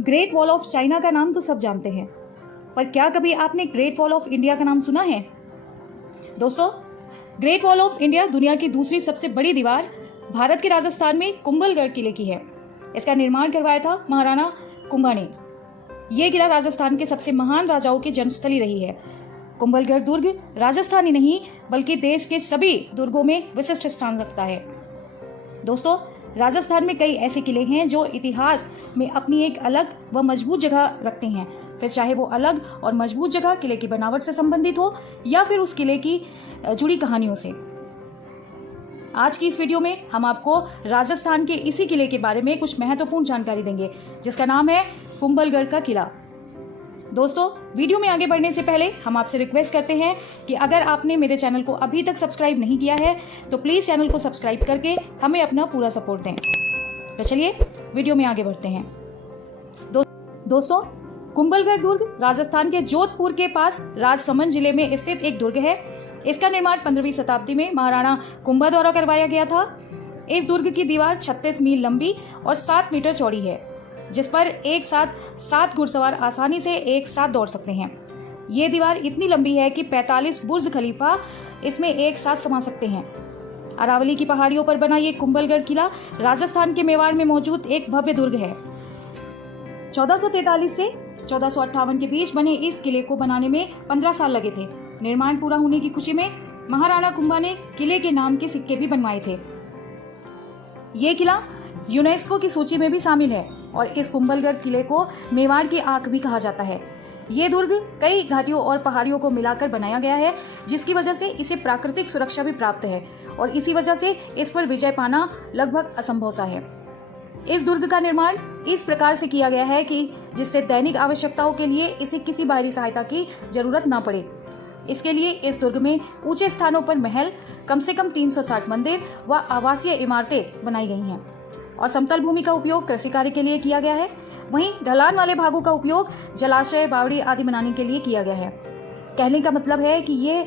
Great wall of China का नाम तो सब जानते हैं, पर क्या कभी आपने ग्रेट वॉल ऑफ इंडिया का नाम सुना है? दोस्तों, ग्रेट वॉल ऑफ इंडिया दुनिया की दूसरी सबसे बड़ी दीवार भारत के राजस्थान में कुंभलगढ़ किले की है। इसका निर्माण करवाया था महाराणा कुंभा ने। यह किला राजस्थान के सबसे महान राजाओं की जन्मस्थली रही है। कुंभलगढ़ दुर्ग राजस्थान ही नहीं बल्कि देश के सभी दुर्गों में विशिष्ट स्थान रखता है। दोस्तों, राजस्थान में कई ऐसे किले हैं जो इतिहास में अपनी एक अलग व मजबूत जगह रखते हैं, फिर चाहे वो अलग और मजबूत जगह किले की बनावट से संबंधित हो या फिर उस किले की जुड़ी कहानियों से। आज की इस वीडियो में हम आपको राजस्थान के इसी किले के बारे में कुछ महत्वपूर्ण जानकारी देंगे, जिसका नाम है कुंभलगढ़ का किला। दोस्तों, वीडियो में आगे बढ़ने से पहले हम आपसे रिक्वेस्ट करते हैं कि अगर आपने मेरे चैनल को अभी तक सब्सक्राइब नहीं किया है तो प्लीज़ चैनल को सब्सक्राइब करके हमें अपना पूरा सपोर्ट दें। तो चलिए वीडियो में आगे बढ़ते हैं। दोस्तों, कुंभलगढ़ दुर्ग राजस्थान के जोधपुर के पास राजसमंद जिले में स्थित एक दुर्ग है। इसका निर्माण 15वीं शताब्दी में महाराणा कुंभा द्वारा करवाया गया था। इस दुर्ग की दीवार 36 मील लंबी और 7 मीटर चौड़ी है, जिस पर एक साथ 7 घुड़सवार आसानी से एक साथ दौड़ सकते हैं। ये दीवार इतनी लंबी है कि 45 बुर्ज खलीफा इसमें एक साथ समा सकते हैं। अरावली की पहाड़ियों पर बना ये कुंभलगढ़ किला राजस्थान के मेवाड़ में मौजूद एक भव्य दुर्ग है। 1443 से 1458 के बीच बने इस किले को बनाने में 15 साल लगे थे। निर्माण पूरा होने की खुशी में महाराणा कुंभा ने किले के नाम के सिक्के भी बनवाए थे। ये किला यूनेस्को की सूची में भी शामिल है और इस कुंभलगढ़ किले को मेवाड़ की आंख भी कहा जाता है। ये दुर्ग कई घाटियों और पहाड़ियों को मिलाकर बनाया गया है, जिसकी वजह से इसे प्राकृतिक सुरक्षा भी प्राप्त है और इसी वजह से इस पर विजय पाना लगभग असंभव सा है। इस दुर्ग का निर्माण इस प्रकार से किया गया है कि जिससे दैनिक आवश्यकताओं के लिए इसे किसी बाहरी सहायता की जरूरत न पड़े। इसके लिए इस दुर्ग में ऊंचे स्थानों पर महल, कम से कम 360 मंदिर व आवासीय इमारतें बनाई गई हैं और समतल भूमि का उपयोग कृषि कार्य के लिए किया गया है। वहीं ढलान वाले भागों का उपयोग जलाशय, बावड़ी आदि बनाने के लिए किया गया है। कहने का मतलब है कि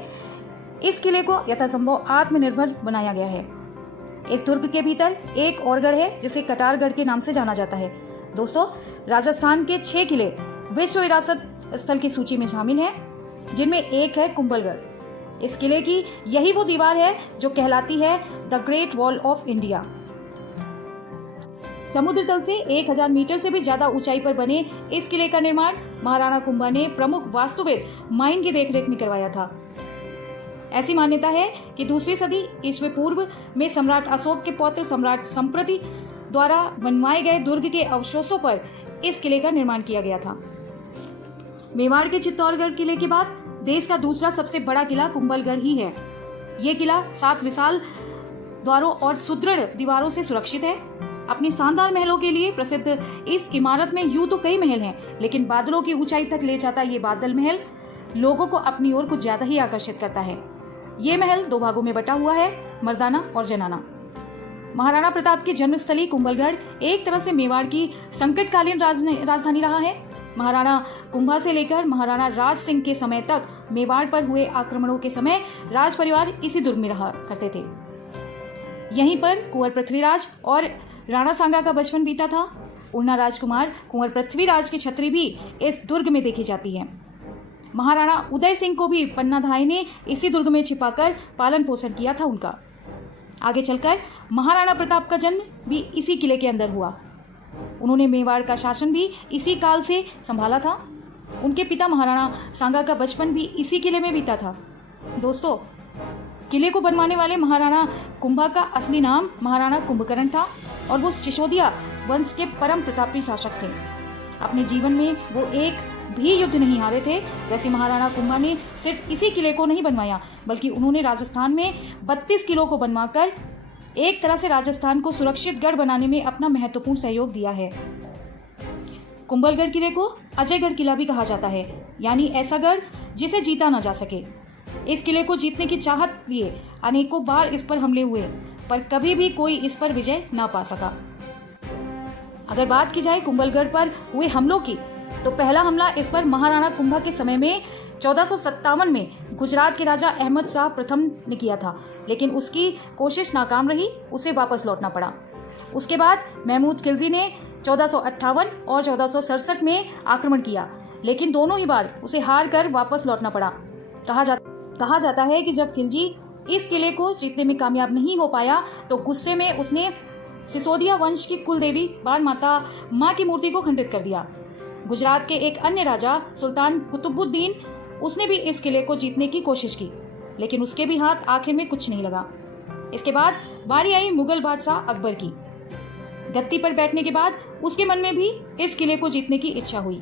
इस किले को यथासंभव आत्मनिर्भर बनाया गया है। इस दुर्ग के भीतर एक और गढ़ है जिसे कटारगढ़ के नाम से जाना जाता है। दोस्तों, राजस्थान के 6 किले विश्व विरासत स्थल की सूची में शामिल हैं, जिनमें एक है कुंभलगढ़। इस किले की यही वो दीवार है जो कहलाती है the great wall of India. समुद्र तल से 1000 मीटर से भी ज्यादा ऊंचाई पर बने इस किले का निर्माण महाराणा कुंभा ने प्रमुख वास्तुविद माइन की देखरेख में करवाया था। ऐसी मान्यता है कि 2वीं सदी ईस्वी पूर्व में सम्राट अशोक के पौत्र सम्राट संप्रति द्वारा बनवाए गए दुर्ग के अवशेषों पर इस किले का निर्माण किया गया था। मेवाड़ के चित्तौड़गढ़ किले के बाद देश का दूसरा सबसे बड़ा किला कुंभलगढ़ ही है। ये किला 7 विशाल द्वारों और सुदृढ़ दीवारों से सुरक्षित है। अपनी शानदार महलों के लिए प्रसिद्ध इस इमारत में यूं तो कई महल हैं, लेकिन बादलों की ऊंचाई तक ले जाता ये बादल महल लोगों को अपनी ओर कुछ ज्यादा ही आकर्षित करता है। ये महल 2 भागों में बटा हुआ है, मर्दाना और जनाना। महाराणा प्रताप की जन्मस्थली कुंभलगढ़ एक तरह से मेवाड़ की संकटकालीन राजधानी रहा है। महाराणा कुंभा से लेकर महाराणा राज सिंह के समय तक मेवाड़ पर हुए आक्रमणों के समय राज परिवार इसी दुर्ग में रहा करते थे। यहीं पर कुंवर पृथ्वीराज और राणा सांगा का बचपन बीता था। उन्ना राजकुमार कुंवर पृथ्वीराज की छतरी भी इस दुर्ग में देखी जाती है। महाराणा उदय सिंह को भी पन्नाधाय ने इसी दुर्ग में छिपाकर पालन पोषण किया था उनका। आगे चलकर महाराणा प्रताप का जन्म भी इसी किले के अंदर हुआ। उन्होंने मेवाड़ का शासन भी इसी काल से संभाला था। उनके पिता महाराणा सांगा का बचपन भी इसी किले में बीता था। दोस्तों, किले को बनवाने वाले महाराणा कुंभा का असली नाम महाराणा कुंभकर्ण था और वो सिसोदिया वंश के परम प्रतापी शासक थे। अपने जीवन में वो एक भी युद्ध नहीं हारे थे। वैसे महाराणा कुंभा ने सिर्फ इसी किले को नहीं बनवाया, बल्कि उन्होंने राजस्थान में 32 किलों को बनवाकर एक तरह से राजस्थान को सुरक्षित गढ़ बनाने में अपना महत्वपूर्ण सहयोग दिया है। कुंभलगढ़ किले को अजयगढ़ किला भी कहा जाता है, यानी ऐसा गढ़ जिसे जीता न जा सके। इस किले को जीतने की चाहत लिए अनेकों बार इस पर हमले हुए, पर कभी भी कोई इस पर विजय न पा सका। अगर बात की जाए कुंभलगढ़ पर हुए हमलों की, तो पहला हमला इस पर महाराणा कुंभा के समय में 1457 में गुजरात के राजा अहमद शाह प्रथम ने किया था, लेकिन उसकी कोशिश नाकाम रही, उसे वापस लौटना पड़ा। उसके बाद महमूद खिलजी ने 1458 और 1467 में आक्रमण किया, लेकिन दोनों ही बार उसे हार कर वापस लौटना पड़ा। कहा जाता है कि जब खिलजी इस किले को जीतने में कामयाब नहीं हो पाया तो गुस्से में उसने सिसोदिया वंश की कुल देवी बाण माता मां की मूर्ति को खंडित कर दिया। गुजरात के एक अन्य राजा सुल्तान कुतुबुद्दीन, उसने भी इस किले को जीतने की कोशिश की, लेकिन उसके भी हाथ आखिर में कुछ नहीं लगा। इसके बाद बारी आई मुगल बादशाह अकबर की। गद्दी पर बैठने के बाद उसके मन में भी इस किले को जीतने की इच्छा हुई।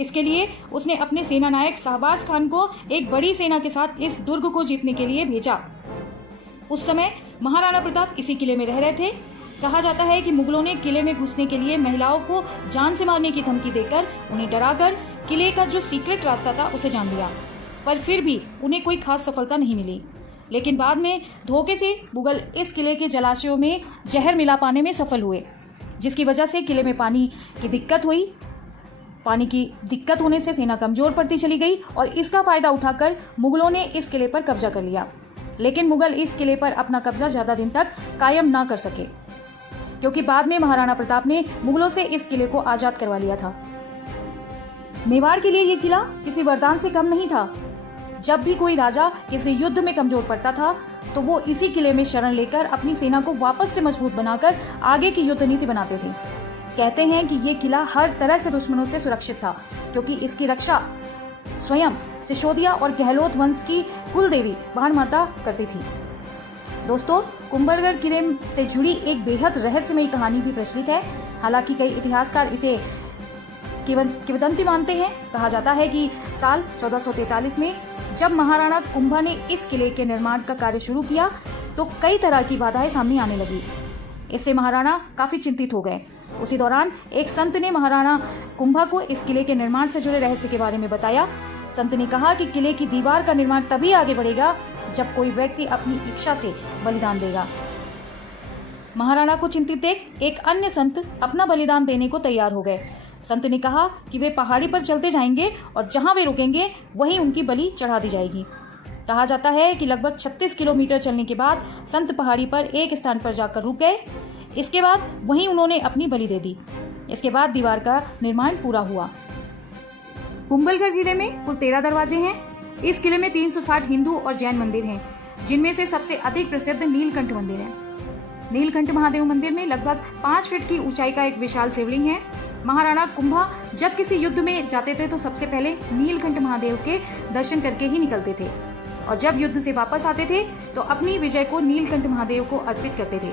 इसके लिए उसने अपने सेना नायक शाहबाज खान को एक बड़ी सेना के साथ इस दुर्ग को जीतने के लिए भेजा। उस समय महाराणा प्रताप इसी किले में रह रहे थे। कहा जाता है कि मुगलों ने किले में घुसने के लिए महिलाओं को जान से मारने की धमकी देकर उन्हें डराकर किले का जो सीक्रेट रास्ता था उसे जान लिया, पर फिर भी उन्हें कोई खास सफलता नहीं मिली। लेकिन बाद में धोखे से मुगल इस किले के जलाशयों में जहर मिला पाने में सफल हुए, जिसकी वजह से किले में पानी की दिक्कत हुई। पानी की दिक्कत होने से सेना कमजोर पड़ती चली गई और इसका फायदा उठाकर मुगलों ने इस किले पर कब्जा कर लिया। लेकिन मुगल इस किले पर अपना कब्जा ज्यादा दिन तक कायम ना कर सके, क्योंकि बाद में महाराणा प्रताप ने मुगलों से इस किले को आजाद करवा लिया था। मेवाड़ के लिए यह किला किसी वरदान से कम नहीं था। जब भी कोई राजा किसी युद्ध में कमजोर पड़ता था तो वो इसी किले में शरण लेकर अपनी सेना को वापस से मजबूत बनाकर आगे की युद्ध नीति बनाते थे। कहते हैं कि ये किला हर तरह से दुश्मनों से सुरक्षित था, क्योंकि इसकी रक्षा स्वयं सिसोदिया और गहलोत वंश की कुल देवी बाण माता करती थी। दोस्तों, कुंभलगढ़ किले से जुड़ी एक बेहद रहस्यमयी कहानी भी प्रचलित है। हालांकि कई इतिहासकार इसे किंवदंती मानते हैं। कहा जाता है कि साल 1443 में जब महाराणा कुंभा ने इस किले के निर्माण का कार्य शुरू किया तो कई तरह की बाधाएं सामने आने लगी। इससे महाराणा काफी चिंतित हो गए। उसी दौरान एक संत ने महाराणा कुंभा को इस किले के निर्माण से जुड़े रहस्य के बारे में बताया। संत ने कहा कि किले की दीवार का निर्माण तभी आगे बढ़ेगा जब कोई व्यक्ति अपनी इच्छा से बलिदान देगा। महाराणा को चिंतित देख एक अन्य संत अपना बलिदान देने को तैयार हो गए। संत ने कहा कि वे पहाड़ी पर चलते जाएंगे और जहां वे रुकेंगे वहीं उनकी बलि चढ़ा दी जाएगी। कहा जाता है कि लगभग 36 किलोमीटर चलने के बाद संत पहाड़ी पर एक स्थान पर जाकर रुक गए। इसके बाद वहीं उन्होंने अपनी बलि दे दी। इसके बाद दीवार का निर्माण पूरा हुआ। कुंभलगढ़ किले में कुल 13 दरवाजे हैं। इस किले में 360 हिंदू और जैन मंदिर हैं, जिनमें से सबसे अधिक प्रसिद्ध नीलकंठ मंदिर है। नीलकंठ महादेव मंदिर में लगभग 5 फीट की ऊंचाई का एक विशाल शिवलिंग है। महाराणा कुंभा जब किसी युद्ध में जाते थे तो सबसे पहले नीलकंठ महादेव के दर्शन करके ही निकलते थे, और जब युद्ध से वापस आते थे तो अपनी विजय को नीलकंठ महादेव को अर्पित करते थे।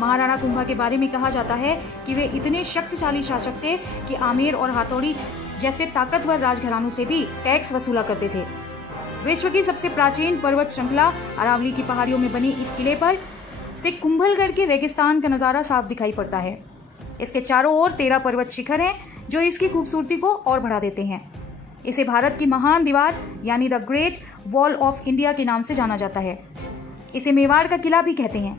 महाराणा कुंभा के बारे में कहा जाता है कि वे इतने शक्तिशाली शासक थे कि आमेर और हाथौड़ी जैसे ताकतवर राजघरानों से भी टैक्स वसूला करते थे। विश्व की सबसे प्राचीन पर्वत श्रृंखला अरावली की पहाड़ियों में बनी इस किले पर से कुंभलगढ़ के रेगिस्तान का नज़ारा साफ दिखाई पड़ता है। इसके चारों ओर 13 पर्वत शिखर हैं, जो इसकी खूबसूरती को और बढ़ा देते हैं। इसे भारत की महान दीवार यानी the great wall of India के नाम से जाना जाता है। इसे मेवाड़ का किला भी कहते हैं।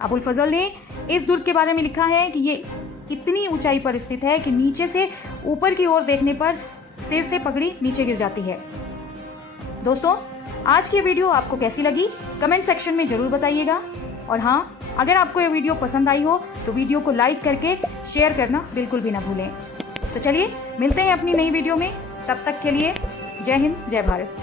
अबुल फजल ने इस दुर्ग के बारे में लिखा है कि ये इतनी ऊंचाई पर स्थित है कि नीचे से ऊपर की ओर देखने पर सिर से पगड़ी नीचे गिर जाती है। दोस्तों, आज की वीडियो आपको कैसी लगी कमेंट सेक्शन में जरूर बताइएगा। और हाँ, अगर आपको ये वीडियो पसंद आई हो तो वीडियो को लाइक करके शेयर करना बिल्कुल भी ना भूलें। तो चलिए मिलते हैं अपनी नई वीडियो में। तब तक के लिए जय हिंद, जय भारत।